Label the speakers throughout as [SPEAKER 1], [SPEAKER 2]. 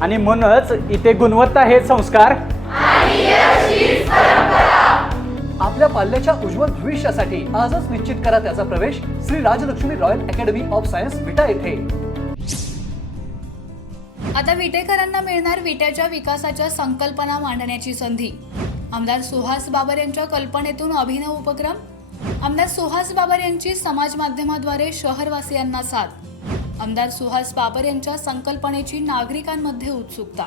[SPEAKER 1] आणि म्हणूनच इथे गुणवत्ता हे संस्कार.
[SPEAKER 2] आपल्या पाल्याच्या उज्ज्वल भविष्यासाठी आजच निश्चित करा त्याचा प्रवेश Shri Rajalakshmi royal academy of science Vita येथे.
[SPEAKER 3] आता विटेकरांना मिळणार विट्याच्या विकासाच्या संकल्पना मांडण्याची संधी. आमदार सुहास बाबर यांच्या कल्पनेतून अभिनव उपक्रम. आमदार सुहास बाबर यांची समाज माध्यमाद्वारे शहरवासियांना साथ. आमदार सुहास बाबर यांच्या संकल्पनेची नागरिकांमध्ये उत्सुकता.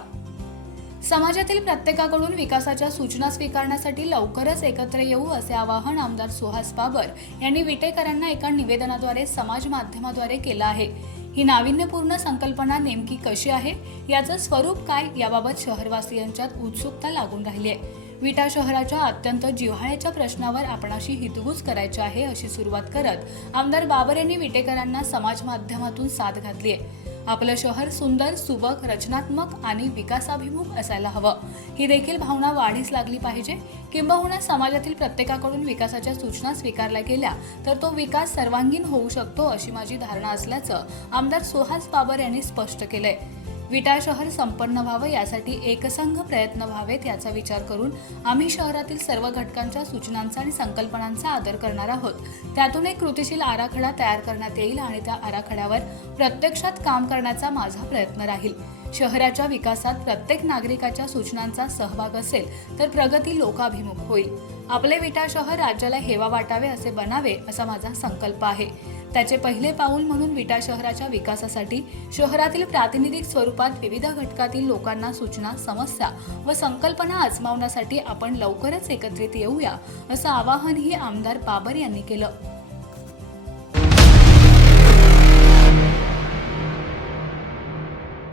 [SPEAKER 3] समाजातील प्रत्येकाकडून विकासाच्या सूचना स्वीकारण्यासाठी लवकरच एकत्र येऊ असे आवाहन आमदार सुहास बाबर यांनी विटेकरांना एका निवेदनाद्वारे समाज माध्यमाद्वारे केलं आहे. ही नाविन्यपूर्ण संकल्पना नेमकी कशी आहे? याचं स्वरूप काय? याबाबत शहरवासियांच्यात उत्सुकता लागून राहिली आहे. विटा शहराच्या अत्यंत जिव्हाळ्याच्या प्रश्नावर आपणाशी हितगुज करायची आहे अशी सुरुवात करत आमदार बाबर यांनी विटेकरांना समाज माध्यमातून साथ घातली आहे. आपलं शहर सुंदर सुबक रचनात्मक आणि विकासाभिमुख असायला हवं. ही देखील भावना वाढीस लागली पाहिजे. किंबहुना समाजातील प्रत्येकाकडून विकासाच्या सूचना स्वीकारल्या गेल्या तर तो विकास सर्वांगीण होऊ शकतो अशी माझी धारणा असल्याचं आमदार सुहास बाबर यांनी स्पष्ट केलंय. विटा शहर संपन्न व्हावं यासाठी एकसंघ प्रयत्न व्हावेत याचा विचार करून आम्ही शहरातील सर्व घटकांच्या सूचनांचा आणि संकल्पनांचा आदर करणार आहोत. त्यातून एक कृतीशील आराखडा तयार करण्यात येईल आणि त्या आराखड्यावर प्रत्यक्षात काम करण्याचा माझा प्रयत्न राहील. शहराच्या विकासात प्रत्येक नागरिकाच्या सूचनांचा सहभाग असेल तर प्रगती लोकाभिमुख होईल. आपले विटा शहर राज्याला हेवा वाटावे असे बनावे असा माझा संकल्प आहे. त्याचे पहिले पाऊल म्हणून विटा शहराच्या विकासासाठी शहरातील प्रातिनिधिक स्वरूपात विविध घटकातील लोकांना सूचना समस्या व संकल्पना आजमावण्यासाठी आपण लवकरच एकत्रित येऊया असं आवाहनही आमदार बाबर यांनी केलं.